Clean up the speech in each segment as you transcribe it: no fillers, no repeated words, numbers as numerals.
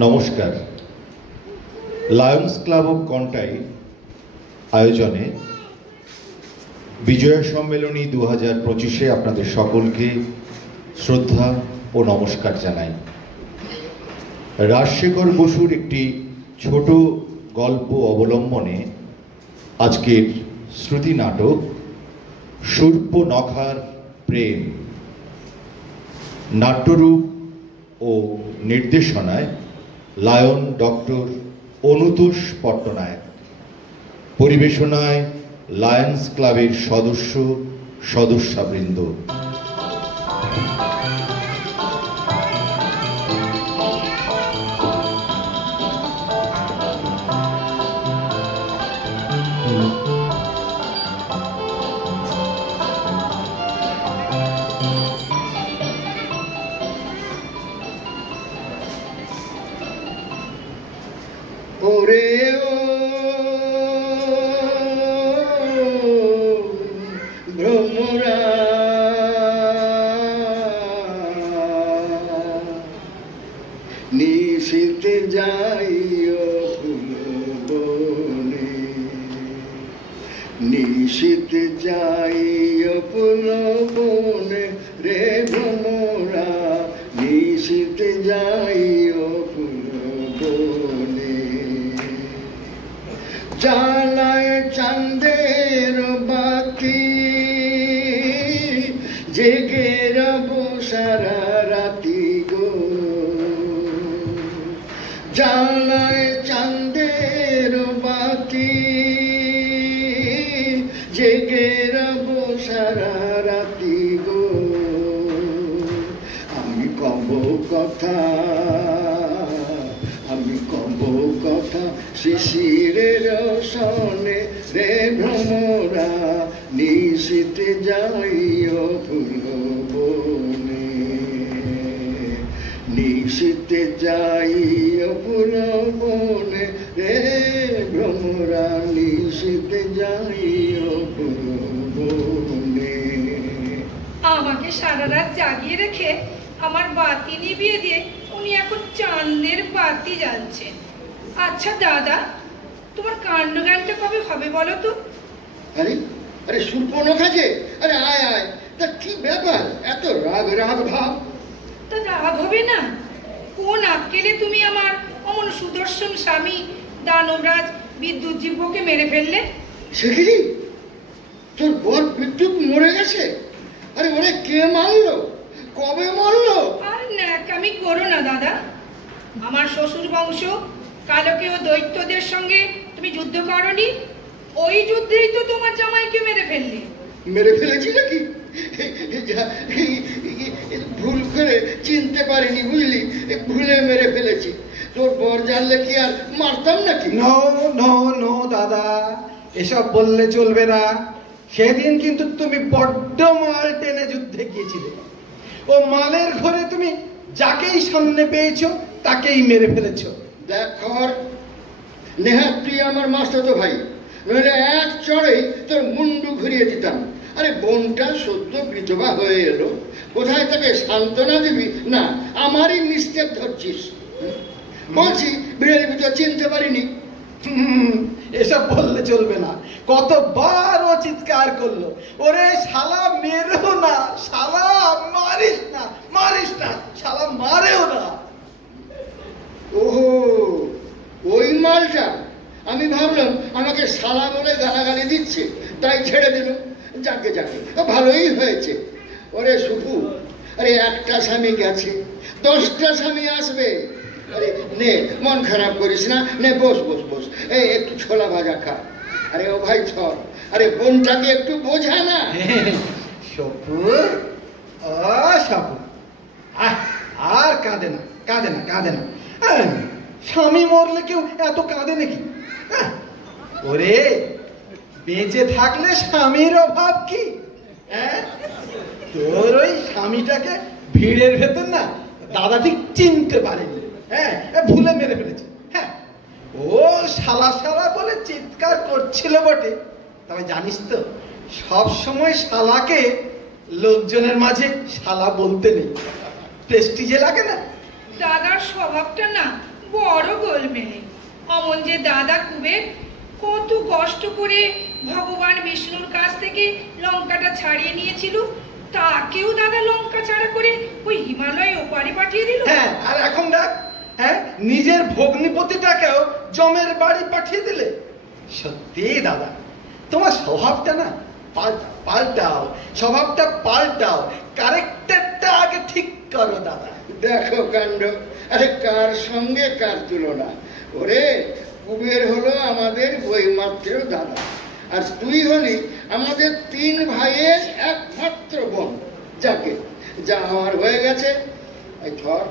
নমস্কার। Lions club of Contai আয়োজনে বিজয়া সম্মেলনী 2025-এ আপনাদের সকলকে শ্রদ্ধা ও নমস্কার জানাই। রাজশেখর বসুর একটি ছোট গল্প অবলম্বনে আজকের শ্রুতি নাটক শূর্পনখার প্রেম নাট্যরূপ ও নির্দেশনায় lion doctor Anutosh Patnaik, পরিবেশনায় Lions ক্লাবের সদস্যবৃন্দ। ওরে ও ভ্রমরা নিশীতে যাইও ফুলবনে, নিশীতে যাইও ফুলবনে রে ভ্রমরা, নিশীতে যাইও ফুলবনে। জ্বালায় চাঁদের বাতি, জেগে রব সারা রাতি গো। জ্বালায় চাঁদের বাতি, জেগে রব সারা রাতি গো। আমি কব কথা, আমি কব কথা শিশিরের সনে রে ভ্রমরা, নিশীতে যাইও ফুলবনে, নিশীতে যাইও ফুলবনে রে ভ্রমরা, নিশীতে যাইও ফুলবনে। আমাকে সারা রাত জাগিয়ে রেখে আমার বাতি নিভিয়ে দিয়ে উনি এখন চাঁদের বাতি জ্বালছেন। আচ্ছা দাদা, তোমার কাণ্ডজ্ঞানটা কবে হবে বলো তো? আরে আরে শূর্পনখা যে, আরে আয় আয়, তা কি ব্যাপার এত রাগ রাগ ভাব? তা রাগ হবে না? কোন আক্কেলে তুমি আমার অমন সুদর্শন স্বামী দানবরাজ বিদ্যুৎ জীবকে মেরে ফেললে? সে কি, তোর বর বিদ্যুৎ মরে গেছে? আরে ওরে কে মারলো, কবে মারলো? আর ন্যাকামি করো না দাদা। আমার শ্বশুর বংশ কালকেও দৈত্যদের সঙ্গে তুমি যুদ্ধ করনি, ওই যুদ্ধেই তো তোমার জামাইকে মেরে ফেললে। মেরে ফেলেছি নাকি? ভুল করে চিনতে পারিনি বুঝলি, ভুলে মেরে ফেলেছি। তোর বর জানলে কি আর মারতাম নাকি? নো নো নো দাদা, এসব বললে চলবে না। সেদিন কিন্তু তুমি বড্ড মাল টেনে যুদ্ধে গিয়েছিলে। ও মালের ঘরে তুমি যাকেই সামনে পেয়েছো তাকেই মেরে ফেলেছো। দেখ খবর, নেহাত তুই আমার মাস্টারতো ভাই, নইলে এক চড়েই তোর মুন্ডু ঘুরিয়ে দিতাম। আরে বোনটা সদ্য বিধবা হয়ে এলো, কোথায় তাকে সান্ত্বনা দিবি না আমারই মিস্টেক ধরছিস। বলছি বিড়ালি ভিতর চিনতে পারিনি। এসব বললে চলবে না। কতবার ও চিৎকার করলো, ওরে শালা মেরেও না, শালা মারিস না, মারিস না, শালা মারেও না। ওহো, ওই মালটা। আমি ভাবলাম আমাকে শালা বলে গালাগালি দিচ্ছে, তাই ছেড়ে দিল। যাকে যাকে ভালোই হয়েছে। ওরে সুপু, আরে একটা স্বামী গেছে, 10টা স্বামী আসবে। আরে নে, মন খারাপ করিস না, নে বস বস বস, এই একটু ছোলা ভাজা খা। আরে ও ভাই ছর, আরে বোনটাকে একটু বোঝা না। সপু, ও সপু, আর কাঁদে না, কাঁদে না, কাঁদে না। স্বামী মরলে কেউ এত কাঁদে নাকি? ওরে বেঁচে থাকলে স্বামীর অভাব কি? তোর ওই স্বামীটাকে ভিড়ের ভেতর না দাদা ঠিক চিনতে পারেনি, ভুলে মেরে ফেলেছে। হ্যাঁ, ও শালা শালা বলে চিৎকার করছিল বটে, তবে জানিস তো সব সময় শালাকে লোকজনের মাঝে শালা বলতে নেই, প্রেস্টিজে লাগে না। দাদার স্বভাবটা না বড় গোলমেলে। অমন যে দাদা কুবের কত কষ্ট করে ভগবান বিষ্ণুর কাছ থেকে লঙ্কাটা ছাড়িয়ে নিয়েছিল, তাকেও দাদা লঙ্কা ছাড়া করে ওই হিমালয় ওপারে পাঠিয়ে দিল। হ্যাঁ, আর এখন দেখ, হ্যাঁ, নিজের ভগ্নিপতিটাকেও জমের বাড়ি পাঠিয়ে দিলে। সত্যি দাদা, তোমার স্বভাবটা না পাল্টাও, স্বভাবটা পাল্টাও, ক্যারেক্টারটা আগে ঠিক করো দাদা। দেখো কাণ্ড, আরে কার সঙ্গে কার তুলনা? ওরে, কুবের হলো আমাদের বইমাত্র দাদা, আর তুই হলি আমাদের 3 ভাইয়ের একমাত্র বোন। যাকে যা আমার হয়ে গেছে, এই ধর,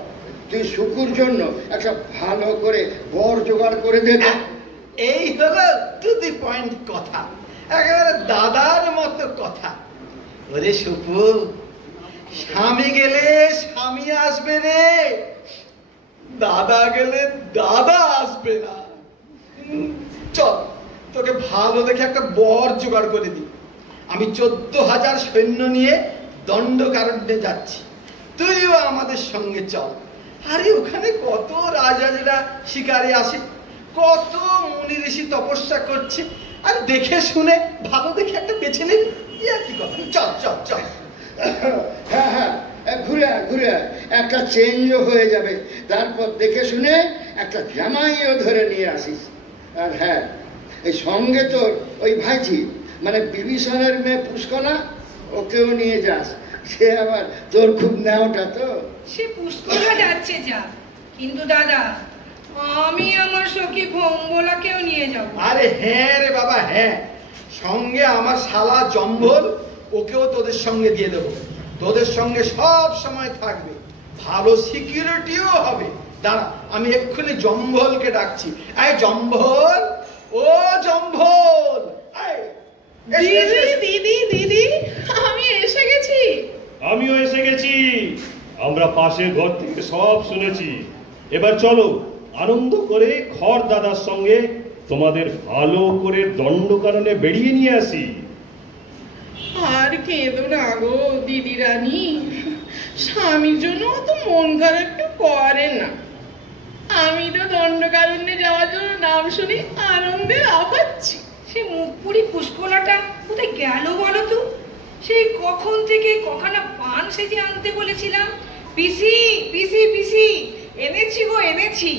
তুই শুকুর জন্য একটা ভালো করে বর জোগাড় করে দে। এই হলো টু দি পয়েন্ট কথা, একেবারে দাদার মতো কথা। ওরে সুপু, স্বামী গেলে স্বামী আসবে রে, দাদা গেলে দাদা আসবে না। চল, তোকে ভালো দেখে একটা বর জোগাড় করে দিই। আমি 14,000 সৈন্য নিয়ে দণ্ডকারণ্যে যাচ্ছি, তুইও আমাদের সঙ্গে চল। আরে ওখানে কত রাজারা শিকারে আসে, কত মুনি ঋষি তপস্যা করছে, আর দেখে শুনে ভালো দেখে একটা বেছে নিবি। কি কথা, চল চল চল। হ্যাঁ হ্যাঁ, ঘুরে ঘুরে একটা চেঞ্জও হয়ে যাবে, তারপর দেখে শুনে একটা জামাইও ধরে নিয়ে আসিস। আর হ্যাঁ, এই সঙ্গে তোর ওই ভাইঝি মানে বিভীষণের মেয়ে পুষ্কলা, ওকেও নিয়ে যাস। সে আবার তোর খুব নেওটা তো। সে পুষ্কলা যাচ্ছে যা, কিন্তু দাদা আমি আমার সখী ভোম্বলাকেও নিয়ে যাব। আরে হ্যাঁ রে বাবা, হ্যাঁ, সঙ্গে আমার শালা জম্ভল, ওকেও তোদের সঙ্গে দিয়ে দেবো। তোদের সঙ্গে সব সময় থাকবে, ভালো সিকিউরিটিও হবে। দাঁড়া, আমি এক্ষুনি জম্ভলকে ডাকছি। এই জম্ভল, ও জম্ভল, দিদি দিদি দিদি, আমি এসে গেছি। আমিও এসে গেছি। আমরা পাশের ঘর থেকে সব শুনেছি। এবার চলো আনন্দ করে খড় দাদার সঙ্গে তোমাদের ভালো করে দণ্ডকারণে বেরিয়ে নিয়ে আসি। আর কেঁদো না গো দিদি রানী, স্বামীর জন্য তো মন খারাপ একটু করেন না। আমি তো দণ্ডকারণ্যে যাওয়ার জন্য নাম শুনি আনন্দে লাফাচ্ছি। সে মুখপুরি পুষ্কলাটা কোথায় গেল বলো তো? সেই কখন থেকে কখানা পান সেজে আনতে বলেছিলাম। পিসি পিসি পিসি, এনেছি গো এনেছি,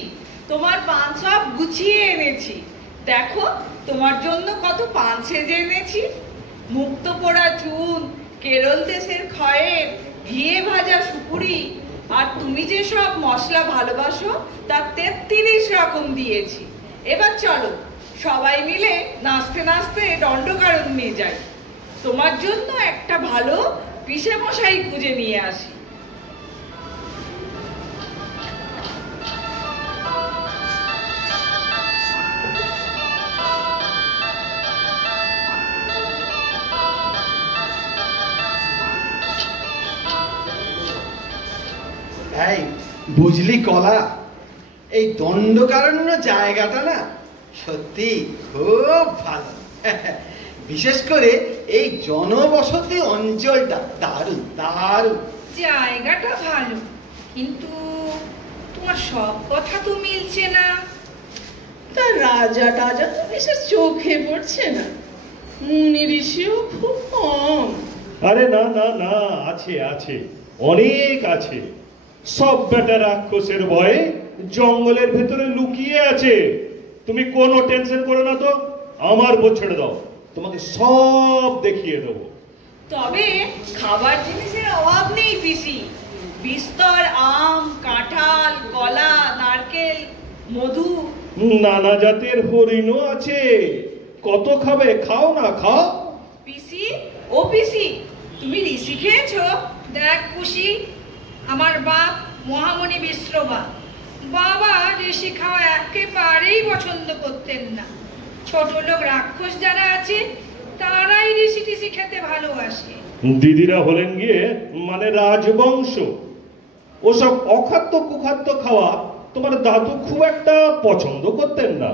তোমার পান সব গুছিয়ে এনেছি। দেখো তোমার জন্য কত পান সেজে এনেছি। মুক্ত পোড়া চুন, কেরল দেশের খয়ের, ঘিয়ে ভাজা সুপুরি, আর তুমি যে সব মশলা ভালোবাসো তার 33 রকম দিয়েছি। এবার চলো সবাই মিলে নাচতে নাচতে দণ্ডকারণ্যে যাই। তোমার জন্য একটা ভালো পিসে মশাই খুঁজে নিয়ে আসি। এই বুঝলি কলা, এই দণ্ডকারণ্য জায়গাটা না সত্যি খুব ভালো। বিশেষ করে এই জনবসতি অঞ্চলটা দারুণ দারুণ। জায়গাটা ভালো, কিন্তু তোমার সব কথা তো মিলছে না। তা রাজা টাজা তো বিশেষ চোখে পড়ছে না, মুনি ঋষিও খুব কম। আরে না না না, আছে আছে, অনেক আছে। সব বেটা রাক্ষসের ভয়ে জঙ্গলের ভেতরে লুকিয়ে আছে। তুমি কোনো টেনশন করো না তো, আমার উপর ছেড়ে দাও, তোমাকে সব দেখিয়ে দেবো। তবে খাবার জিনিসের অভাব নেই পিসি। বিস্তর আম, কাঁঠাল, কলা, নারকেল, মধু, নানা জাতের হরিণও আছে। কত খাবে? খাও না, খাও। পিসি ও পিসি, তুমি ঋষি খেয়েছো? দেখ খুশি, আমার বাপ মহামণি বিশ্রবা বাবা ঋষি খাওয়া একেবারেই পছন্দ করতেন না। ছোট লোক রাক্ষস যারা আছে তারাই ঋষি টিষি খেতে ভালোবাসে। দিদিরা হলেন গিয়ে মানে রাজবংশ। ওসব অখাদ্য কুখাদ্য খাওয়া তোমার দাদু খুব একটা পছন্দ করতেন না।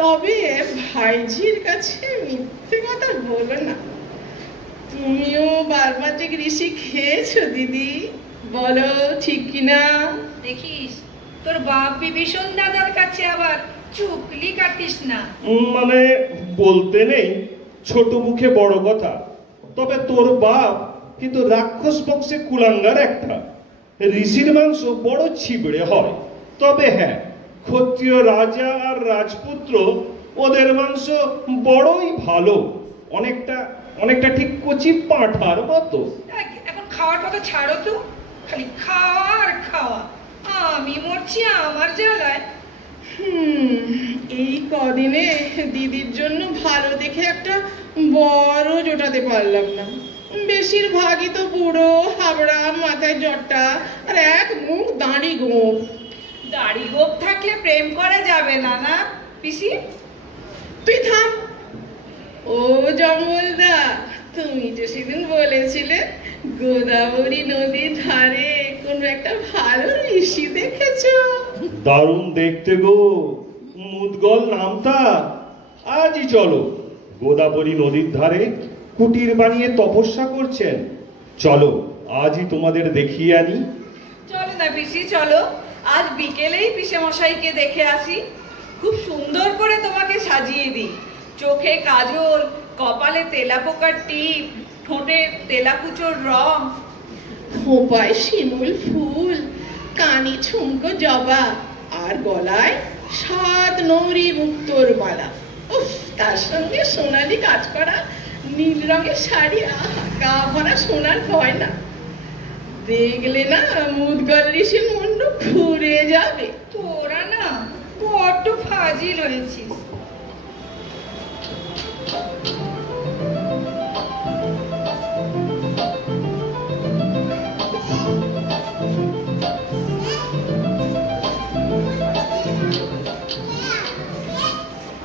তবে ভাইঝির কাছে মিথ্যে কথা বলো না। তুমিও বারবার যে ঋষি খেয়েছো দিদি, বলো ঠিক কিনা? দেখিস তোর বাপ বিভীষণ দাদার কাছে আবার চুকলি কাটিস না। মানে বলতে নেই ছোট মুখে বড় কথা, তবে তোর বাপ কিন্তু রাক্ষস বংশে কুলাঙ্গার একটা। ঋষির মাংস বড় ছিবড়ে হয়, তবে হ্যাঁ ক্ষত্রিয় রাজা আর রাজপুত্র ওদের মাংস বড়ই ভালো, অনেকটা ঠিক কচি পাঁঠার মতো। এখন খাওয়ার কথা ছাড়ো তো, খালি খাওয়া আর খাওয়া। আমি মরছি আমার জ্বালায়। এই কদিনে দিদির জন্য ভালো দেখে একটা বড় জোটাতে পারলাম না। বেশিরভাগই তো বুড়ো, হাবড়া, মাথায় জটা আর এক মুখ দাড়ি গোঁফ। দাড়ি গোঁফ থাকলে প্রেম করা যাবে না না পিসি? তুই থাম। ও জঙ্গলদা, তুমি যে সেদিন বলেছিলে গোদাবরী নদীর ধারে কোন একটা ভালো ঋষি দেখেছো। দারুণ দেখতে গো, মুদগল নামটা। আজই চলো, গোদাবরী নদীর ধারে কুটির বানিয়ে তপস্যা করছেন। চলো আজই তোমাদের দেখিয়ে আনি। চলো না পিসি, চলো আজ বিকেলেই পিসে মশাইকে দেখে আসি। খুব সুন্দর করে তোমাকে সাজিয়ে দিই। চোখে কাজল, কপালে তেলাপোকার টিপ, ঠোঁটে তেলাকুচোর রং, খোঁপায় শিমুল ফুল, কানে ঝুমকো জবা আর গলায় 7 নৌরি মুক্তোর মালা। উফ, তার সঙ্গে সোনালি কাজ করা নীল রঙের শাড়ি, গা ভরা সোনার গয়না। দেখলে না মুদগল ঋষির মুন্ড ঘুরে যাবে। তোরা না বড্ড ফাজিল হয়েছিস।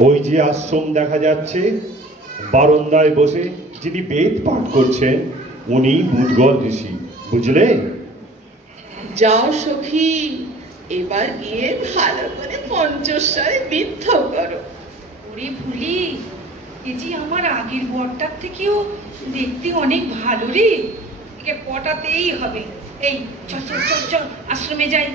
ওই যে আশ্রম দেখা যাচ্ছে, বারান্দায় বসে যিনি বেদ পাঠ করছেন উনি মুদগল ঋষি, বুঝলে? যাও সখী, এবার গিয়ে ভালো করে পঞ্চস্বরে বিদ্ধ করো। ওরে ভুলি, এ যে আমার আগের বরটার থেকেও দেখতে অনেক ভালো রে। একে পটাতেই হবে। এই চল চল চল চল, আশ্রমে যাই।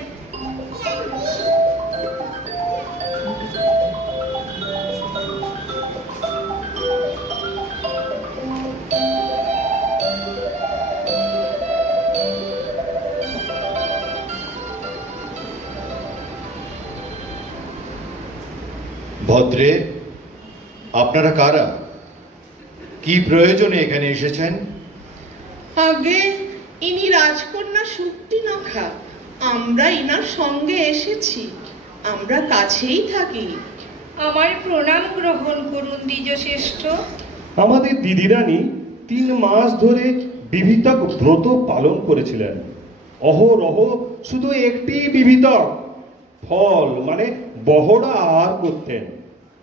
ভদ্রে, আপনারা কারা? কি প্রয়োজনে এখানে এসেছেন? আগে ইনি রাজকন্যা শক্তিনখা। আমরা ইনার সঙ্গে এসেছি। আমরা কাছেই থাকি। আমার প্রণাম গ্রহণ করুন দ্বিজশ্রেষ্ঠ। আমাদের দিদিরানী 3 মাস ধরে বিবিধক ব্রত পালন করেছিলেন। অহরহ শুধু একটি বিবিধক ফল মানে বহড়া আহার করতেন।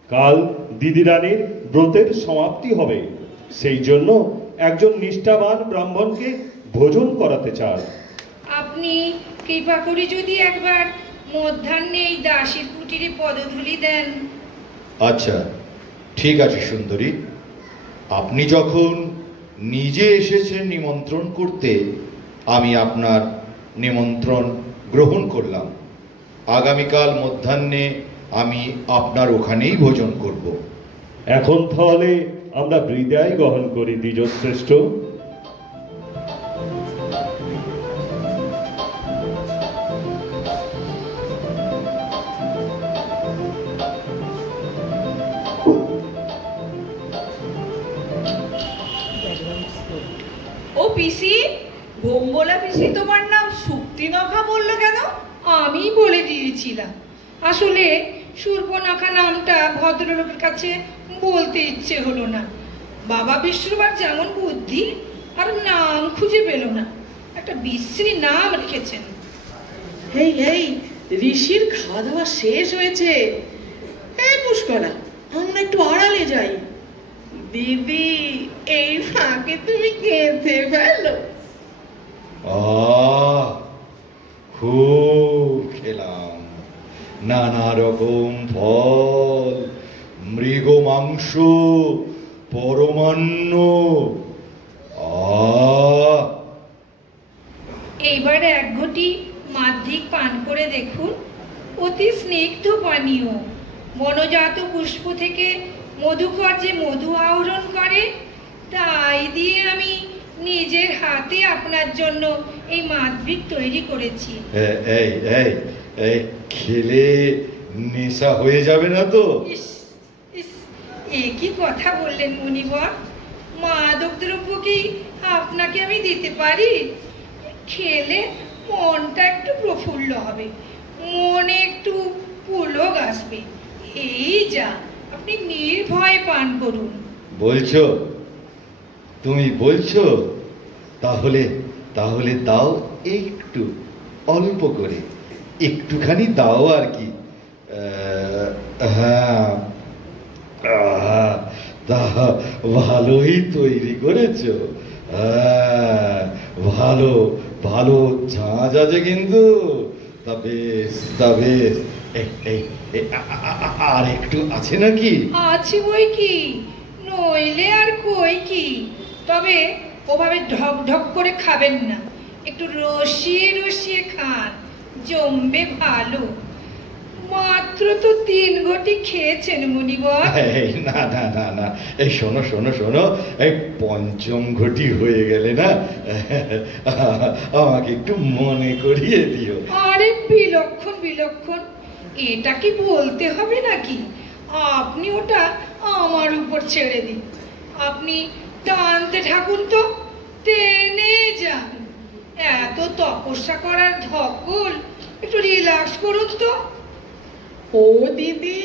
কাল দিদিরানীর ব্রতের সমাপ্তি হবে, সেই জন্য একজন নিষ্ঠাবান ব্রাহ্মণকে ভোজন করাতে চান। আপনি কৃপা করে যদি একবার মধ্যাহ্নে এই দাসীর কুটিরে পদধূলি দেন। আচ্ছা, ঠিক আছে সুন্দরী, আপনি যখন নিজে এসেছেন নিমন্ত্রণ করতে, আমি আপনার নিমন্ত্রণ গ্রহণ করলাম। আগামীকাল মধ্যাহ্নে আমি আপনার ওখানেই ভোজন করব। এখন তাহলে আমরা বিদায় গ্রহণ করি দ্বিজশ্রেষ্ঠ। ও পিসি, ভোম্বলা পিসি তোমার নাম শক্তিনখা বললো কেন? আমি বলে দিয়েছিলাম, আসলে শূর্পণখা নামটা ভদ্রলোকের কাছে বলতে ইচ্ছে হলো না। বাবা বিষ্ণুবার যেমন বুদ্ধি, আর নাম খুঁজে পেল না, একটা বিশ্রী নাম রেখেছেন। এই এই, ঋষির খাওয়া দাওয়া শেষ হয়েছে। এই পুষ্করা, আমরা একটু আড়ালে যাই। দিদি, এই ফাঁকে তুমি খেতে ফেলো। খুব খেলাম, নানা রকম ফল, মৃগ মাংস, পরমান্ন। এইবার 1 ঘটি মাধ্যিক পান করে দেখুন। অতি স্নিগ্ধ পানীয়। বনজাত পুষ্প থেকে মধুকর যে মধু আহরণ করে, তাই দিয়ে আমি নিজের হাতে আপনার জন্য এই মাদবৃক তৈরি করেছি। এই এই এই খেলে নেশা হয়ে যাবে না তো? ইস ইস, এ কি কথা বললেন মুনিবর? মাদক দ্রব্য কি আপনাকে আমি দিতে পারি? খেলে মনটা একটু প্রফুল্ল হবে, মনে একটু পুলক আসবে, এই যা। আপনি নির্ভয়ে পান করুন। বলছো? তুমি বলছো? তাহলে তাহলে দাও, একটু অল্প করে একটুখানি দাও আর কি। হ্যাঁ, তা ভালোই তৈরি করেছো। ভালো ভালো ঝাঁঝ আছে কিন্তু। তা বেশ, তা বেশ। আর একটু আছে নাকি? আছে বই কি, নইলে আর কই কি। তবে ওভাবে ঢক ঢক করে খাবেন না, একটু রসিয়ে রসিয়ে খান, জমবে ভালো। মাত্র তো 3 ঘটি খেয়েছেন মুনিবর। না না না না, এই শোনো শোনো শোনো, এই 5ম ঘটি হয়ে গেলে না আমাকে একটু মনে করিয়ে দিও। আরে বিলক্ষণ বিলক্ষণ, এটা কি বলতে হবে নাকি? আপনি ওটা আমার উপর ছেড়ে দিন। আপনি টানতে থাকুন তো, টেনে যান। এত তপস্যা করার ধকল, একটু রিল্যাক্স করুন তো। ও দিদি,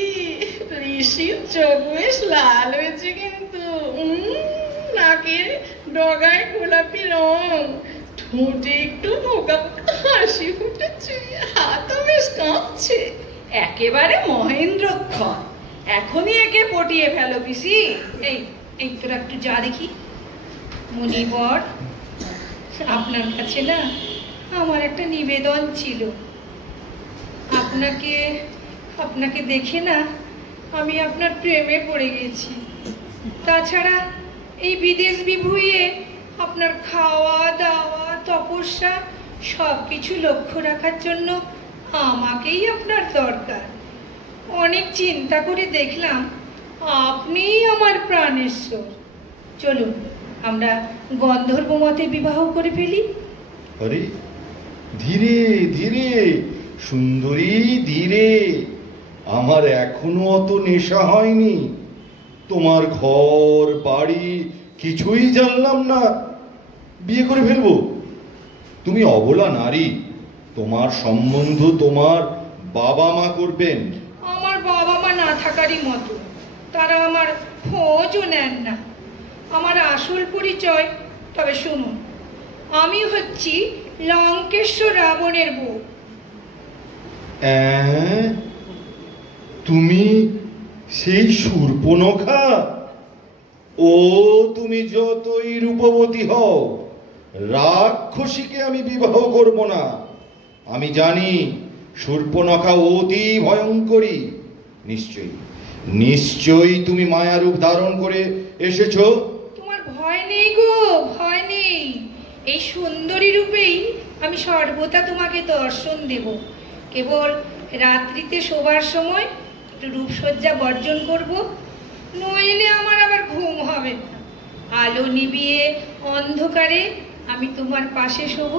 ঋষির চোখ বেশ লাল হয়েছে কিন্তু। নাকের ডগায় গোলাপি রং, ঠোঁটে একটু পোকা পোকা হাসি ফুটেছে, হাতও বেশ কাঁপছে। একেবারে মহেন্দ্রক্ষণ। এখনই একে পটিয়ে ফেলো পিসি। এই এই তোরা একটু যা দেখি। মুনিবর, আপনার কাছে না আমার একটা নিবেদন ছিল। আপনাকে আপনাকে দেখে না আমি আপনার প্রেমে পড়ে গেছি। তাছাড়া এই বিদেশ বিভুঁইয়ে আপনার খাওয়া দাওয়া তপস্যা সব কিছু লক্ষ্য রাখার জন্য আমাকেই আপনার দরকার। অনেক চিন্তা করে দেখলাম আপনিই আমার প্রাণেশ্বর। চলুন আমরা গন্ধর্ব মতে বিবাহ করে ফেলি। আরে ধীরে ধীরে সুন্দরী, ধীরে। আমার এখনো অত নেশা হয়নি। তোমার ঘর বাড়ি কিছুই জানলাম না, বিয়ে করে ফেলবো? তুমি অবলা নারী, তোমার সম্বন্ধ তোমার বাবা মা করবেন। আমার বাবা মা না থাকারই মতো, তারা আমার খোঁজও নেন না। আমার আসল পরিচয়, তবে শুনুন, আমি হচ্ছি লঙ্কেশ্বর রাবণের বউ। তুমি সেই শূর্পণখা? ও তুমি যতই রূপবতী হও, রাক্ষসীকে আমি বিবাহ করব না। আমি জানি শূর্পণখা অতি ভয়ঙ্করী। নিশ্চয়ই নিশ্চয়ই তুমি মায়ারূপ ধারণ করে এসেছো। তোমার ভয় নেই গো, ভয় নেই। এই সুন্দরী রূপেই আমি সর্বদা তোমাকে দর্শন দেব। কেবল রাত্রিতে শোবার সময় একটু রূপসজ্জা বর্জন করব, নইলে আমার আবার ঘুম হবে না। আলো নিভিয়ে অন্ধকারে আমি তোমার পাশে শোব,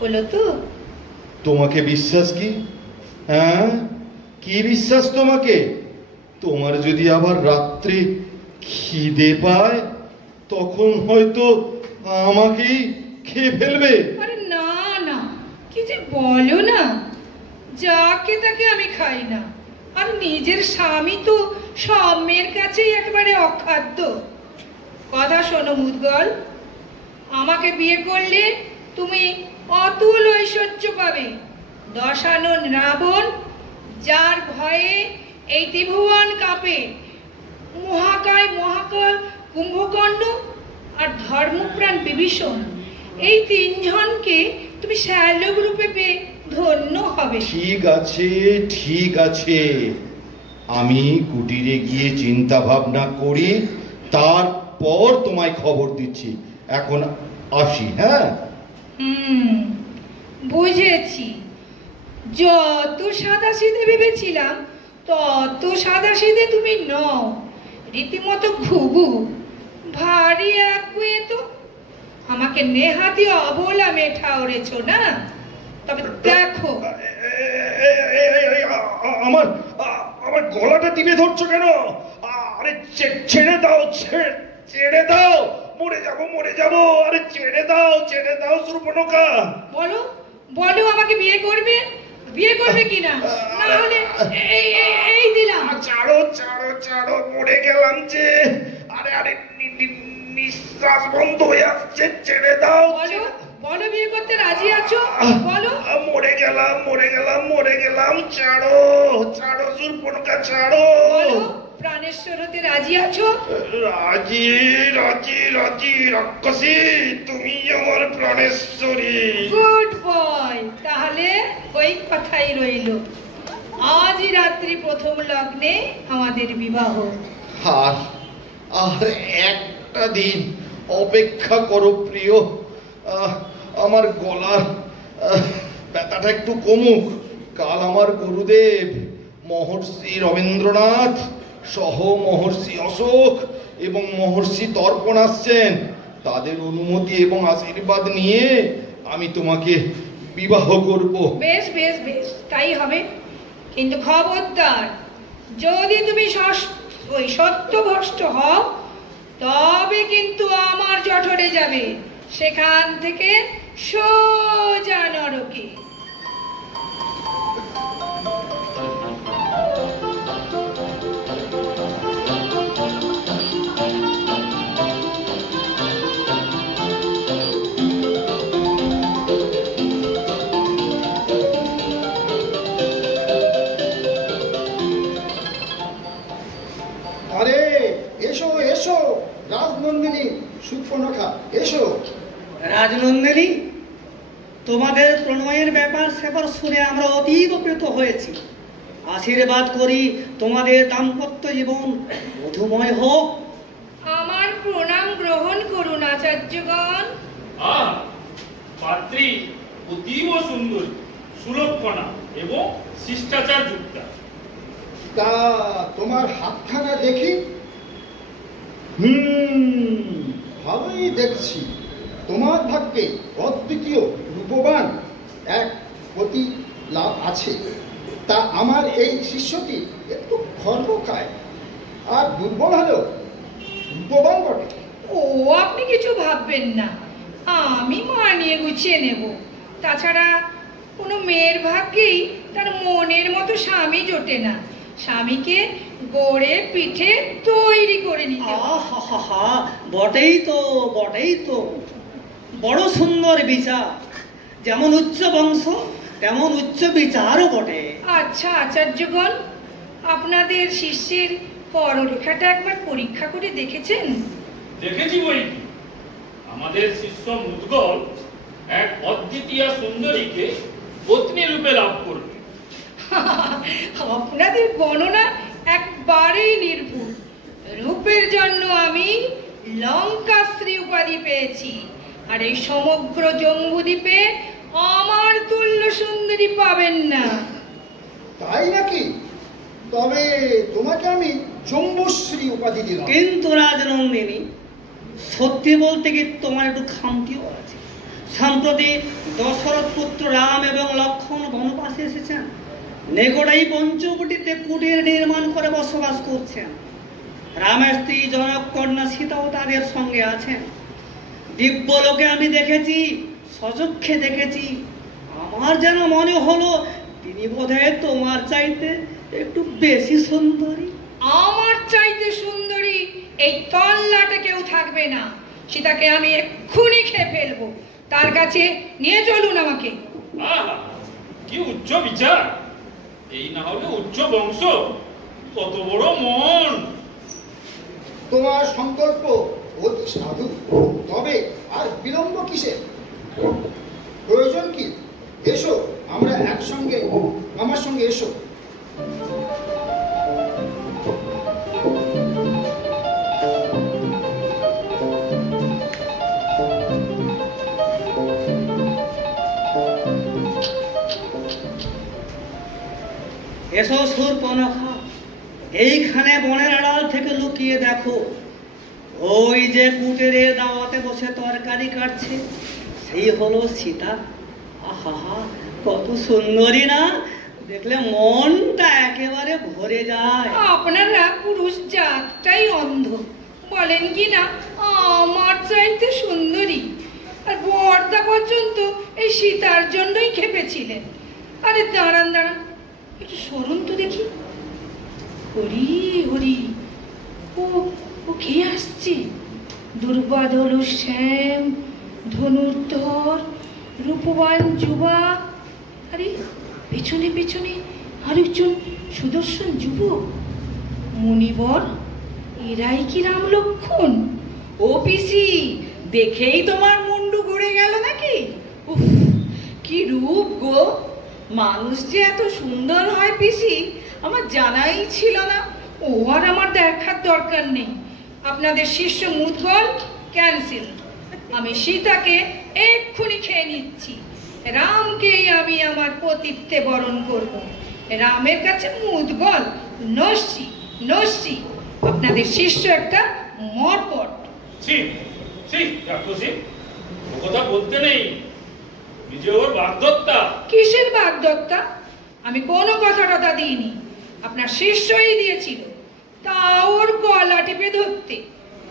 হলো তো? তোমাকে বিশ্বাস কি? হ্যাঁ, কি বিশ্বাস তোমাকে? তোমার যদি আবার রাত্রি খিদে পায়, তখন হয়তো আমাকেই খেয়ে ফেলবে। আরে না না, কি যে বলো না। যাকে তাকে আমি খাই না, আর নিজের স্বামী তো সব মেয়ের কাছেই একেবারে অখাদ্য। কথা শোনো মুদগল, আমাকে বিয়ে করলে তুমি অতুল ঐশ্বর্য পাবে। দশানন রাবণ, যার ভয়ে এই ত্রিভুবন কাঁপে, মহাকায় মহাকাল কুম্ভকর্ণ আর ধর্মপ্রাণ বিভীষণ, এই 3 জনকে তুমি শ্যালক রূপে পেয়ে ধন্য হবে। ঠিক আছে, ঠিক আছে, আমি কুটিরে গিয়ে চিন্তা ভাবনা করি, তারপর তোমায় খবর দিচ্ছি। এখন আসি। হ্যাঁ, বুঝেছি। যত সাদাসিধে ভেবেছিলাম তত সাদাসিধে তুমি নও, রীতিমতো ঘুঘু, ভারী একগুঁয়ে তো। আমাকে নেহাতি অবলা মেঠা ওড়েছ না? তবে দেখো, আমার আমার গলাটা টিপে ধরছো কেন? আরে ছেড়ে দাও, ছেড়ে দাও, মরে যাবো। আরে ছেড়ে দাও সুর্পনখা। বলো বলো, আমাকে বিয়ে করবে কিনা? না হলে এই দিলাম। ছাড়ো, মরে গেলাম যে। আরে নিঃশ্বাস বন্ধ হয়ে আসছে, ছেড়ে দাও। বলো বিয়ে করতে রাজি আছো? বলো। মরে গেলাম, ছাড়ো সুর্পনখা, ছাড়ো। বলো প্রাণেশ্বর হতে রাজি আছো? রাজি, রাক্ষসী, তুমি আমার প্রাণেশ্বরী। গুড বয়, তাহলে ওই কথাই রইল। আজই রাত্রি প্রথম লগ্নে আমাদের বিবাহ। আর একটা দিন অপেক্ষা করো প্রিয়। আমার গলার ব্যথাটা একটু কমুক। কাল আমার গুরুদেব মহর্ষি রবীন্দ্রনাথ সহ মহর্ষি অশোক এবং মহর্ষি তর্পণ আসছেন। তাদের অনুমতি এবং আশীর্বাদ নিয়ে আমি তোমাকে বিবাহ করব। বেশ, তাই হবে। কিন্তু খবরদার, যদি তুমি ওই সত্যভ্রষ্ট হও তবে কিন্তু আমার জঠরে যাবে, সেখান থেকে সোজা নরকে। আরে এসো রাজনন্দিনী, সুর্পনখা, এসো। রাজনন্দিনী, তোমাদের প্রণয়ের ব্যাপার সেবার শুনে আমরা অতি উপকৃত হয়েছি। আশীর্বাদ করি তোমাদের দাম্পত্য জীবন মধুময় হোক। আমার প্রণাম গ্রহণ করুন আচার্যগণ। পাত্রী অতীব সুন্দরী, সুলক্ষণা এবং শিষ্টাচার যুক্তা। তা তোমার হাতখানা দেখি। ভালোই দেখছি। তোমার ভাগ্যে অদ্বিতীয় রূপবান এক পতি লাভ আছে। তা আমার এই শিষ্যটি একটু খর্বকায় আর দুর্বল হলেও রূপবান বটে। ও, আপনি কিছু ভাববেন না, আমি মানিয়ে গুছিয়ে নেব। তাছাড়া কোনো মেয়ের ভাগ্যেই তার মনের মতো স্বামী জোটে না। স্বামীকে গড়ে পিঠে তৈরি করে নিতে। বটেই তো বড় সুন্দর বিচার। যেমন উচ্চ বংশ তেমন উচ্চ বিচারও বটে। আচ্ছা আচার্যগণ, আপনাদের শিষ্যের পররেখাটা একবার পরীক্ষা করে দেখেছেন? দেখেছি বই। আমাদের শিষ্য মুদগল এক অদ্বিতীয় সুন্দরীকে পত্নী রূপে লাভ করবে। আপনাদের গণনা একবারেই নির্ভুল। রূপের জন্য আমি লঙ্কাশ্রী উপাধি পেয়েছি, আর এই সমগ্র জম্বুদ্বীপে আমার তুল্য সুন্দরী পাবেন না। তাই নাকি? তবে তোমাকে আমি জম্বুশ্রী উপাধি দিলাম। কিন্তু রাজনন্দিনী, সত্যি বলতে কি তোমার একটু খামতিও আছে। সম্প্রতি দশরথ পুত্র রাম এবং লক্ষ্মণ বনবাসে এসেছেন। নেকড়াই পঞ্চবটিতে কুটির নির্মাণ করে বসবাস করছেন। রামের স্ত্রী জনক কন্যা সীতাও তাদের সঙ্গে আছেন। দিব্যলোকে আমি দেখেছি, সচক্ষে দেখেছি। আমার যেন মনে হলো তিনি বোধহয় তোমার চাইতে একটু বেশি সুন্দরী। আমার চাইতে সুন্দরী এই তল্লাটে কেউ থাকবে না। সীতাকে আমি এক্ষুনি খেয়ে ফেলবো। তার কাছে নিয়ে চলুন আমাকে। কি উচ্চ বিচার! এই না হলে উচ্চ বংশ, কত বড় মন! তোমার সংকল্প অতি সাধু। তবে আর বিলম্ব কিসে? প্রয়োজন কি? এসো, আমরা একসঙ্গে, আমার সঙ্গে এসো। এসো শূর্পণখা, এইখানে বনের আড়াল থেকে লুকিয়ে দেখো, ওই যে কুটেরের দাওয়াতে বসে তরকারি কাটছে, সেই হলো সীতা। আহা, কত সুন্দরী না, দেখলে মনটা একেবারে ভরে যায়। আপনারা পুরুষ জাতটাই অন্ধ, বলেন কি না আমার চাইতে সুন্দরী। আর বর্দা পর্যন্ত এই সীতার জন্যই খেপেছিলেন। আরে দাঁড়ান দাঁড়ান, একটু সরুন তো দেখি। হরি হরি, ও ও কে আসছে? দুর্বাদল শ্যাম, ধনুর্ধর, রূপবান যুবা। আরে পেছনে পেছনে আরেকজন সুদর্শন যুবক, মুনিবর। এরাই কি রাম লক্ষণ? ও পিসি, দেখেই তোমার মুন্ডু ঘুরে গেল নাকি? উফ, কি রূপ গো! মানুষ যে এত সুন্দর হয় পিসি, আমার জানাই ছিল না। ও আর আমার দেখার দরকার নেই। আপনাদের শিষ্য মুদগল ক্যান্সেল। আমি সীতাকে এক্ষুনি খেয়ে নিচ্ছি। রামকেই আমি আমার পতিত্বে বরণ করব। রামের কাছে মুদগল নস্যি নস্যি। আপনাদের শিষ্য একটা মরকট। ও কথা বলতে নেই, নিজে ওর বাগদত্তা। কিসের বাগদত্তা? আমি কোনো কথা টথা দিইনি, আপনার শিষ্যই দিয়েছিল। তা ওর গলা টিপে ধরতে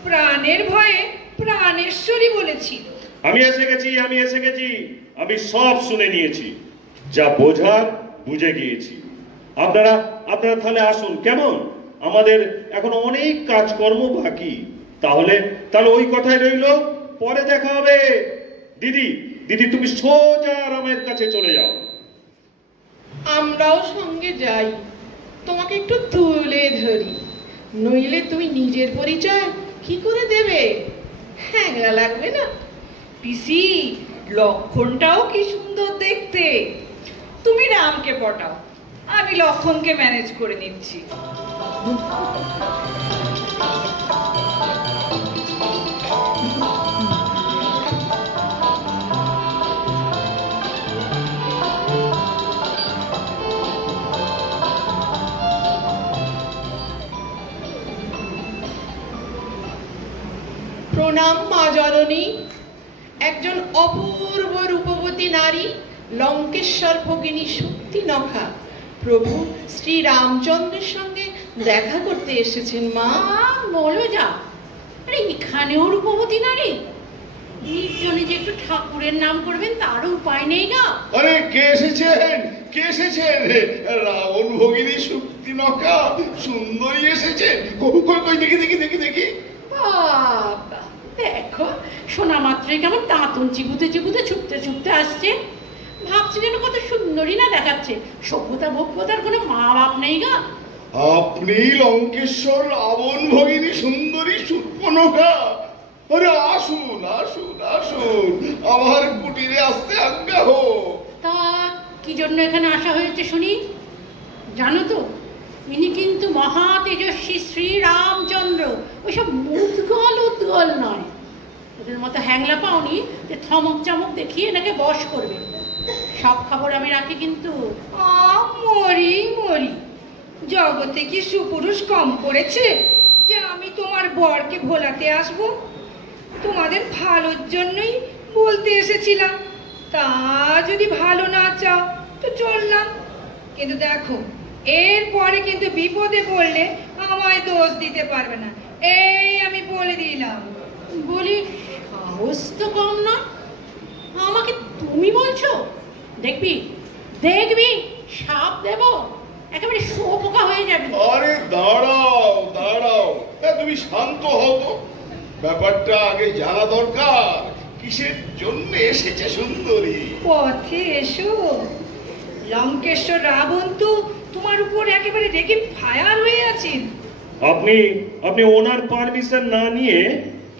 প্রাণের ভয়ে প্রাণেশ্বরী বলেছিল। আমি এসে গেছি, আমি সব শুনে নিয়েছি, যা বোঝার বুঝে গিয়েছি। আপনারা তাহলে আসুন। কেমন? আমাদের এখন অনেক কাজকর্ম বাকি। তাহলে ওই কথাই রইল, পরে দেখা হবে। দিদি তুমি সোজা রামের কাছে চলে যাও। আমরাও সঙ্গে যাই, তোমাকে একটু তুলে ধরি, নইলে তুমি নিজের পরিচয় কি করে দেবে? হ্যাংলা লাগবে না? পিসি, লক্ষণটাও কি সুন্দর দেখতে। তুমি রামকে পটাও, আমি লক্ষণকে ম্যানেজ করে নিচ্ছি। প্রণাম মা জননী। একজন অপূর্ব রূপবতী নারী, লঙ্কেশ্বর ভগিনী শক্তিনখা প্রভু শ্রী রামচন্দ্রের সঙ্গে দেখা করতে এসেছেন। মা বলো যা। আরে এখানেও রূপবতী নারী? নির্জনে যে একটু ঠাকুরের নাম করবেন তারও উপায় নেই গা। আরে কে এসেছেন? রাবণ ভগিনী শক্তিনখা সুন্দরী এসেছেন। কই দেখি। বাবা, দেখো শোনা মাত্রই কেমন দাঁতন চিবুতে ছুটতে আসছে। ভাবছি যেন কত সুন্দরী না দেখাচ্ছে। সভ্যতা ভব্যতার কোনো মা বাপ নেই গা। আপনি লঙ্কেশ্বর রাবণ ভগিনী সুন্দরী শূর্পণখা? আরে আসুন আমার কুটিরে আসতে আজ্ঞা হোক। তা কি জন্য এখানে আসা হয়েছে শুনি? জানো তো, ইনি কিন্তু মহা তেজস্বী শ্রী রামচন্দ্র। ওইসব উদ্গল নয়। ওদের মতো হ্যাংলা পাওনি যে থমক চামক দেখিয়ে এনাকে বশ করবে। সব খবর আমি রাখি কিন্তু। মরি, জগতে কি সুপুরুষ কম পড়েছে যে আমি তোমার বরকে ভোলাতে আসব? তোমাদের ভালোর জন্যই বলতে এসেছিলাম। তা যদি ভালো না চাও তো চললাম। কিন্তু দেখো, এরপরে কিন্তু বিপদে পড়লে আমায় দোষ দিতে পারবে না, এই আমি বলে দিলাম। বলি সাহস তো কম না। আমাকে তুমি বলছো? দেখবি সাপ দেব, একেবারে শুয়োপোকা হয়ে যাবে। আরে দাঁড়াও, তুমি শান্ত হও তো। ব্যাপারটা আগে জানা দরকার, কিসের জন্য এসেছে সুন্দরী। পথে এসো। লঙ্কেশ্বর রাবণ তো তোমার উপর একেবারে রেগে ফায়ার হয়ে আছেন। আপনি ওনার পারমিশন না নিয়ে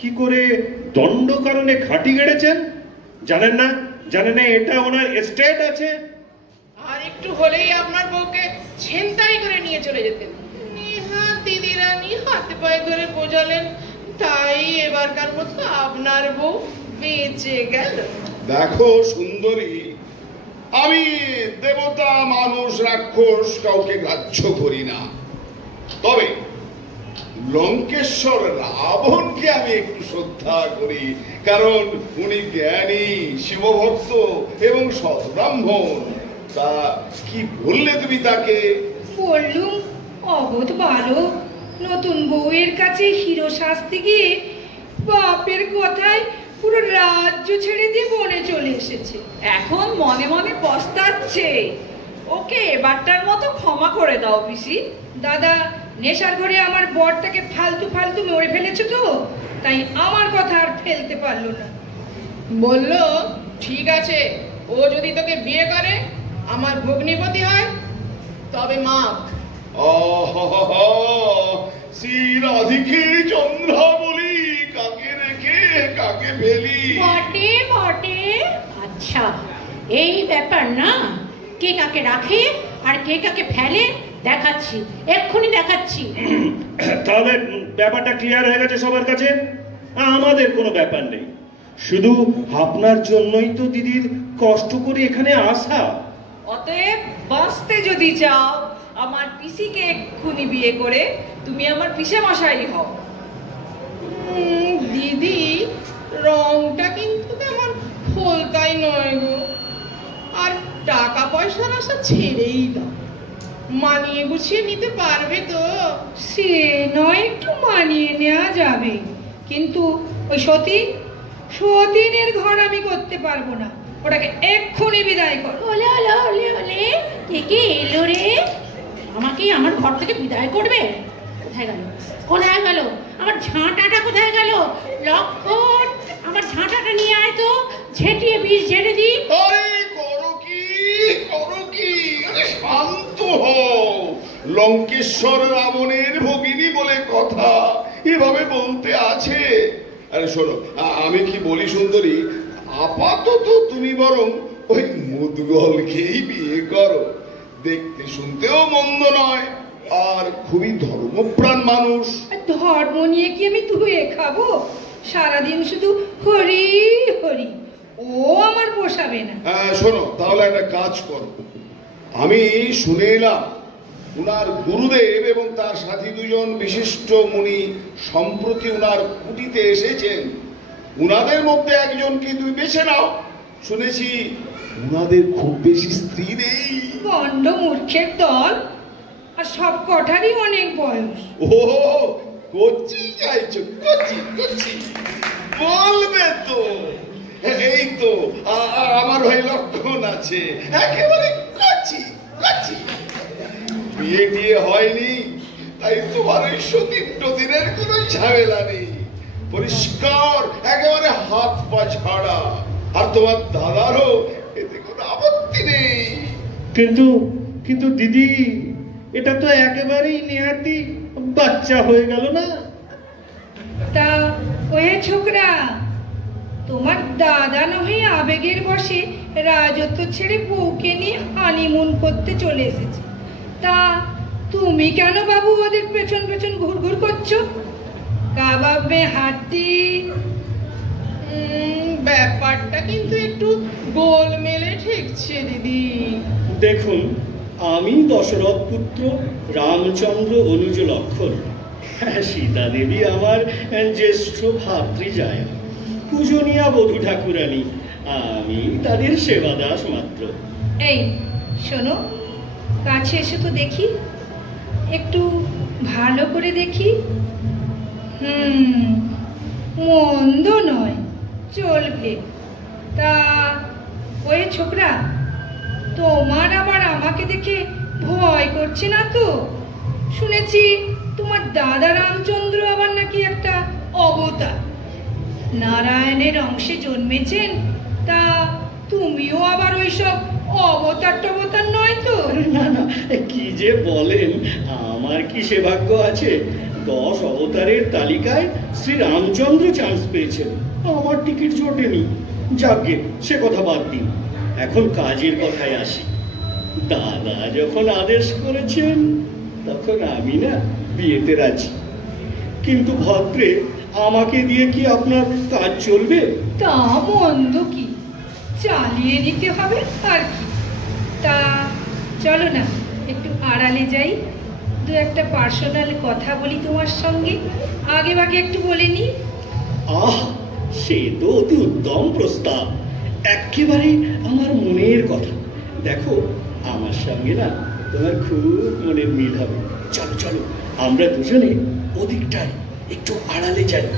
কি করে দণ্ডকারণে ঘাঁটি গেড়েছেন? জানেন না এটা ওনার এস্টেট আছে। আর একটু হলেই আপনার বউকে ছিনতাই করে নিয়ে চলে যেতেন। নেহাত দিদি রানী হাতে পায়ে ধরে বোঝালেন, তাই এবারকার মতো আপনার বউ বেঁচে গেল। দেখো সুন্দরী, আমি দেবতা মানুষ রাক্ষস কাউকে গ্রাহ্য করি না, তবে লঙ্কেশ্বর রাবণকে আমি একটু শ্রদ্ধা করি, কারণ উনি জ্ঞানী, শিবভক্ত এবং সৎব্রাহ্মণ। তা কি বললে তুমি তাকে? বললুম, অবোধ বালক নতুন বউয়ের কাছে হিরো শাস্তি গিয়ে বাপের কথায় পুরো রাজ্য ছেড়ে দিয়ে বনে চলে এসেছে। এখন মনে মনে পস্তাচ্ছে। ওকে এবারটার মতো ক্ষমা করে দাও পিসি। দাদা, নেশার ঘরে আমার বরটাকে ফালতু ফালতু মেরে ফেলেছে তো, তাই আমার কথা আর ফেলতে পারলো না। বললো ঠিক আছে, ও যদি তোকে বিয়ে করে, আমার ভগ্নিপতি হয়, তবে মাপ। শ্রী রাধিকে চন্দ্রাবলী, কাকে রেখে কাকে ফেলি। বটে বটে। আচ্ছা, এই ব্যাপার না? কে কাকে রাখে আর কে কাকে ফেলে দেখাচ্ছি, এক্ষুনি দেখাচ্ছি। তাহলে ব্যাপারটা ক্লিয়ার হয়ে গেছে সবার কাছে? আমাদের কোনো ব্যাপার নেই, শুধু আপনার জন্যই তো দিদির কষ্ট করে এখানে আসা। অতএব বাঁচতে যদি চাও, আমার পিসিকে এক্ষুনি বিয়ে করে তুমি আমার পিসে মশাই হও। দিদি, রংটা কিন্তু তেমন ফলকাই নয় গো, আর টাকা পয়সার আশা ছেড়েই দাও। মানিয়ে গুছিয়ে নিতে পারবে তো? সে নয়, একটু মানিয়ে নেওয়া যাবে, কিন্তু ওই সতীনের ঘর আমি করতে পারবো না। ওটাকে এক্ষুনি বিদায় করো। ওলে ওলে ওলে ওলে, কে এলো রে? আমাকে আমার ঘর থেকে বিদায় করবে? কোথায় গেল, কোথায় গেল আমার ঝাঁটাটা? কোথায় গেল? লক্ষণ, আমার ঝাঁটাটা নিয়ে আয় তো, ঝেঁটিয়ে বিষ ঝেড়ে দি। করো কি? শান্ত হও। লঙ্কেশ্বর রাবণের ভগিনী বলে কথা, এভাবে বলতে আছে? আরে শোনো, আমি কি বলি সুন্দরী, আপাতত তুমি বরং ওই মুদগলকেই বিয়ে করো। দেখতে শুনতেও মন্দ নয়, আর খুবই ধর্মপ্রাণ মানুষ। ধর্ম নিয়ে কি আমি ধুয়ে খাবো? সারাদিন শুধু হরি হরি, ও আমার পোষাবে না। শোনো, তাহলে একটা কাজ করো। আমি শুনে এলাম উনার গুরুদেব এবং তার সাথী দুজন বিশিষ্ট মুনি সম্প্রতি উনার কুটিতে এসেছেন। উনাদের মধ্যে একজনকে তুমি বেছে নাও। শুনেছি উনাদের খুব বেশি স্ত্রী নেই। গন্ড মূর্খের দল, আর সব কটারই অনেক বয়স। ও কচি চাইছো? কচি বলবে তো? এই তো আমার ভাই লক্ষণ আছে, একেবারে কচি। বিয়ে হয়নি, তাই তোমার ওই সতীনের কোনো ঝামেলা নেই, পরিষ্কার একেবারে হাত পা ছাড়া। আর তোমার দাদারও এতে কোনো আপত্তি নেই। কিন্তু দিদি, এটা তো একেবারেই নেহাতি বাচ্চা হয়ে গেল না? তা ওই ছোকরা, তোমার দাদা নহে আবেগের বশে রাজত্ব ছেড়ে বউকে নিয়ে হানিমুন করতে চলে এসেছে। তা তুমি কেন বাবু ওদের পেছন পেছন ঘুরঘুর করছো? কাবাব মে হাড্ডি। ব্যাপারটা কিন্তু একটু গোলমেলে ঠেকছে দিদি। দেখুন, আমি দশরথ পুত্র রামচন্দ্র অনুজ লক্ষণ, সীতা দেবী আমার জ্যেষ্ঠ ভাতৃজায়া, পূজনীয়া বধূ ঠাকুরানী, আমি তাদের সেবাদাস মাত্র। এই শোনো, কাছে এসে তো দেখি, একটু ভালো করে দেখি। মন্দ নয়, চলবে। তা ওই ছোকরা, তোমার আবার আমাকে দেখে ভয় করছে না তো? শুনেছি তোমার দাদা রামচন্দ্র আবার নাকি একটা অবতার, নারায়ণের অংশে জন্মেছেন। তা তুমিও আবার ওইসব অবতার টবতার নয় তো? না, কি যে বলেন, আমার কি সে ভাগ্য আছে? 10 অবতারের তালিকায় শ্রী রামচন্দ্র চান্স পেয়েছেন, আমার টিকিট জোটেনি। যাকে সে কথা বাদ দিন, এখন কাজের কথায় আসি। দাদা যখন আদেশ করেছেন, তখন আমি না বিয়েতে রাজি। কিন্তু ভদ্রে, আমাকে দিয়ে কি আপনার কাজ চলবে? তা মন্দ কি, চালিয়ে নিতে হবে আর কি। তা চলো না একটু আড়ালে যাই, দু একটা পার্সোনাল কথা বলি তোমার সঙ্গে। আগে বাগে একটু বলে নি। আহ, সে তো অতি উত্তম প্রস্তাব, একেবারে আমার মনের কথা। দেখো, আমার সঙ্গে না তোমার খুব মনের মিল হবে। চলো চলো, আমরা দুজনে ওদিকটায় একটু আড়ালে যাই।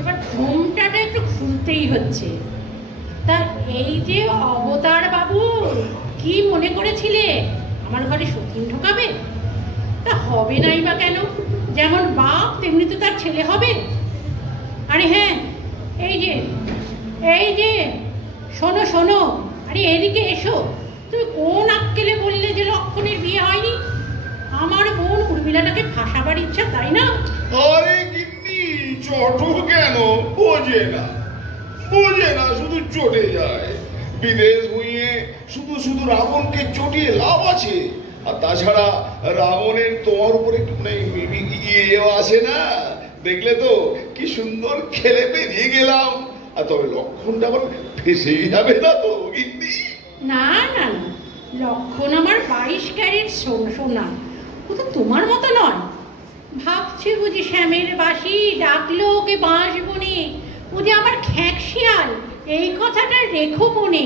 এবার ঘুমটাটা একটু খুলতেই হচ্ছে। তা এই যে অবতার বাবু, কি মনে করেছিলে আমার ঘরে সতীন ঢোকাবে? তা হবে নাই বা কেন? যেমন বাপ তেমনি তো তার ছেলে হবে। আরে হ্যাঁ, এই যে শোনো শোনো, আরে এদিকে এসো। তুমি কোন আক্কেলে বললে যে লক্ষণের বিয়ে হয়নি? আমার বোন উর্মিলাটাকে ফাঁসাবার ইচ্ছা, তাই না? আরে গিন্নি, চটো কেন? বোঝে না, শুধু চটে যায়। বিদেশ ভুঁইয়ে শুধু শুধু রাবণকে চটিয়ে লাভ আছে? আর তাছাড়া রাবণের তোমার উপরে ইয়েও আছে না? দেখলে তো কি সুন্দর খেলে বেরিয়ে গেলাম। আর তবে লক্ষণটা আবার ফেসেই যাবে না তো গিন্নি? না না না, লক্ষণ আমার 22 ক্যারেট সোনা। ও তো তোমার মতো নয়। ভাবছে বুঝি শ্যামের বাঁশি ডাকলো ওকে বাঁশ বনে, ও যে আমার খ্যাঁক শিয়াল, এই কথাটা রেখো মনে।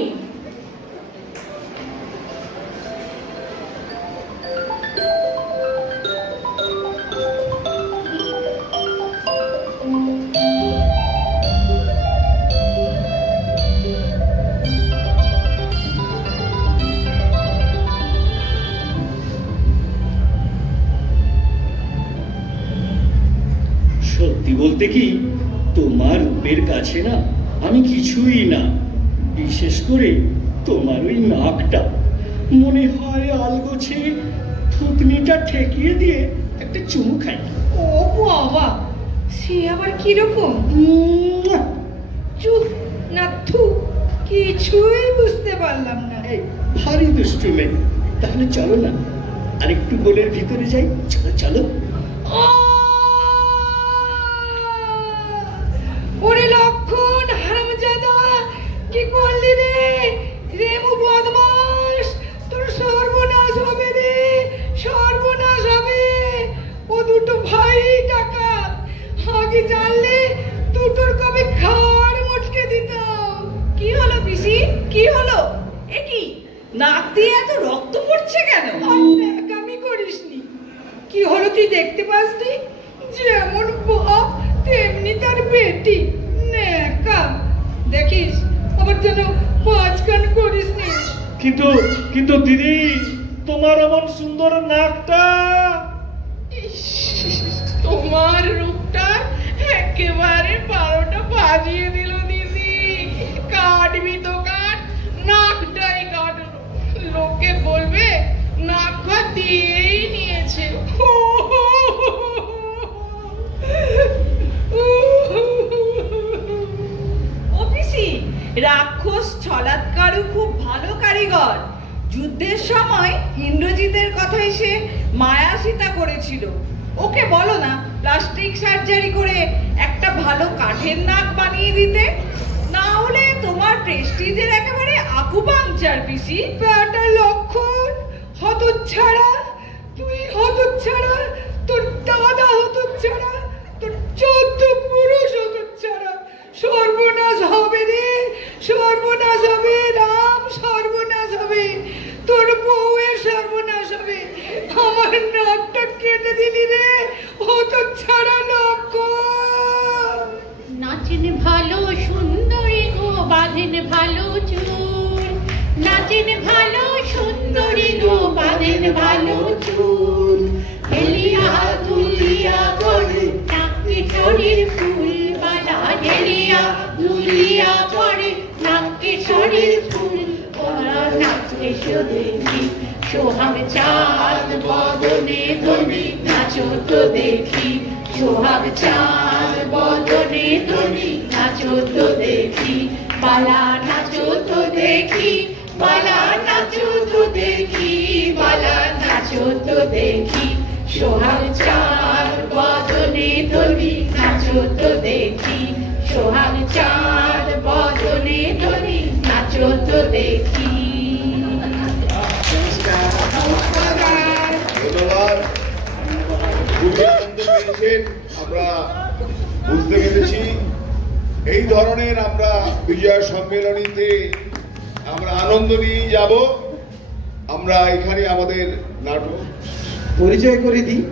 সত্যি বলতে কি, তোমার রূপের কাছে না আমি কিছুই না। বিশেষ করে তোমার ওই নাকটা, মনে হয় আলগোছে থুতনিটা ঠেকিয়ে দিয়ে একটা চুমু খাই। ও বাবা, সে আবার কিরকম? চুপ না থু, কিছুই বুঝতে পারলাম না। ভারী দুষ্টু মেয়ে। তাহলে চলো না আরেকটু গোলের ভিতরে যাই। চলো চলো। ওরে লক্ষণ হারামজাদা, কি করলি রে? রেমু বদমাস, তোর সর্বনাশ হবে রে, সর্বনাশ হবে। ও দুটো ভাই ডাকাত, আগে জানলে দুটোর কবে ঘাড় মটকে দিতাম। কি হলো পিসি, কি হলো? এ কি, নাক দিয়ে এত রক্ত পড়ছে কেন? ন্যাকামি করিসনি। কি হলো তুই দেখতে পাসনি? যেমন বাপ তেমনি তার বেটি, ন্যাকা। দেখিস আবার যেন পাঁচকান করিসনি। কিন্তু দিদি, তোমার এমন সুন্দর নাকটা। তোমার রূপটা একেবারে 12টা বাজিয়ে দিল দিদি। কাটবি তো কাট, নাকটাই কাটলো। লোকে বলবে নাক ভাত দিয়েই নিয়েছে। ও পিসি, রাক্ষস ছলাৎকারও খুব ভালো কারিগর। যুদ্ধের সময় ইন্দ্রজিতের কথাই সে মায়া সীতা করেছিল। ওকে বলো না প্লাস্টিক সার্জারি করে একটা ভালো কাঠের নাক বানিয়ে দিতে। না হলে তোমার প্রেস্টিজের একেবারে আকুপাংচার পিসি। বেটা লক্ষণ হতচ্ছাড়া, তুই হতচ্ছাড়া, তোর দাদা হতচ্ছাড়া, তোর 14 পুরুষ হতচ্ছাড়া। সর্বনাশ হবে রে, সর্বনাশ হবে রাম, সর্বনাশ হবে। তোর বউয়ের সর্বনাশ হবে। আমার নাকটা কেটে দিলি রে হতচ্ছাড়া লক্ষণ। নাচেন ভালো সুন্দরী গো, বাঁধেন ভালো চুল। নাচেন ভালো সুন্দরী গো, বাঁধেন ভালো চুল। হেলিয়া দুলিয়া করে নাকে শরীর ফুল বালা। হেলিয়া দুলিয়া করে নাকে শরীর ফুল বালা। নাচে দেখি সোহাগ চাঁদ বদনে ধনি, নাচো তো দেখি সোহাগ চাঁদ বদনে ধনি, নাচো তো দেখি বালা। নাচো তো দেখি বালা, নাচো তো দেখি। নাচো তো দেখি সোহাগ চাঁদ বদনে ধরি, নাচো তো দেখি সোহাগ চাঁদ বদনে ধরি, নাচো তো দেখি। ধন্যবাদ। খুবই আনন্দ পেয়েছেন, আমরা বুঝতে পেরেছি। এই ধরনের আমরা বিজয় সম্মেলনীতে আমরা আনন্দ নিয়ে যাব। আমরা এখানে আমাদের নাটক পরিচয় করে দিই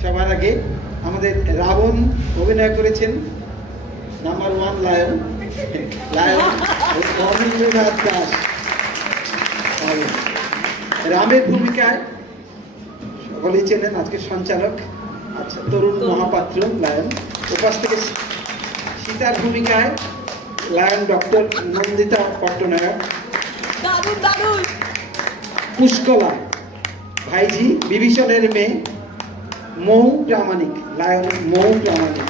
সবার আগে। আমাদের রাবণ অভিনয় করেছেন নাম্বার 1 লায়ন রবীন্দ্রনাথ দাস। রামের ভূমিকায় সকলেই চেনেন আজকে সঞ্চালক, আচ্ছা, তরুণ মহাপাত্র লায়ন। ওপাশ থেকে সীতার ভূমিকায় লায়ন ডক্টর নন্দিতা পট্টনায়ক। পুষ্কলা ভাইজি বিভীষণের মেয়ে মৌ প্রামাণিক, লায়ন মৌ প্রামাণিক।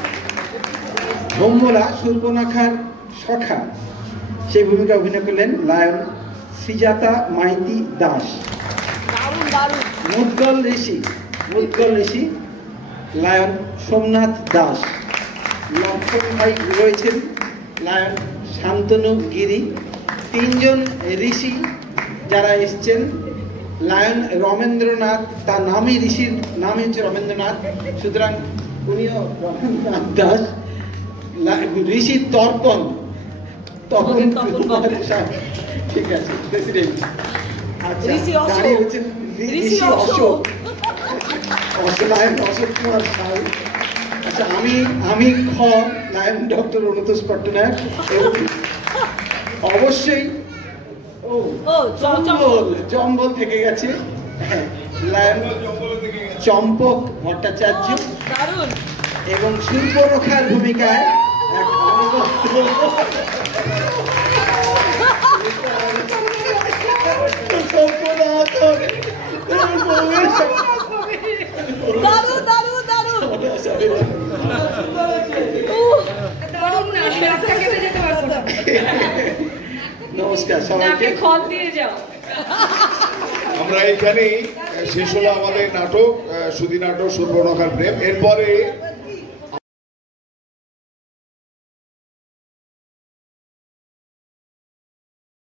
ভোম্বলা সুর্পনাখার সখা, সেই ভূমিকা অভিনয় করলেন লায়ন শ্রীজাতা মাইতি দাস। মুদ্গল ঋষি লায়ন সোমনাথ দাস। লক্ষণ ভাই রয়েছেন লায়ন শান্তনু গিরি। 3 জন ঋষি যারা এসছেন, লায়ন রমেন্দ্রনাথ, তার নামই ঋষির নামই হচ্ছে রমেন্দ্রনাথ, সুতরাং উনিও রমেন্দ্রনাথ দাস। ঋষি তর্পণ, ঠিক আছে, প্রেসিডেন্ট। আচ্ছা, দাঁড়িয়ে হচ্ছেন ঋষি অশোক, লায়ন অশোক কুমার সাউ। আচ্ছা, আমি খ লায়ন ডক্টর অনুতোষ পট্টনায়ক। এবং অবশ্যই জম্বল থেকে গেছে, হ্যাঁ, লায়ন চম্পক ভট্টাচার্য। এবং সুর্পনখার ভূমিকায় নমস্কার সবাইকে। আমরা এখানেই শেষ হলো আমাদের নাটক, সুধী নাটক সুর্পনখার প্রেম। এরপরে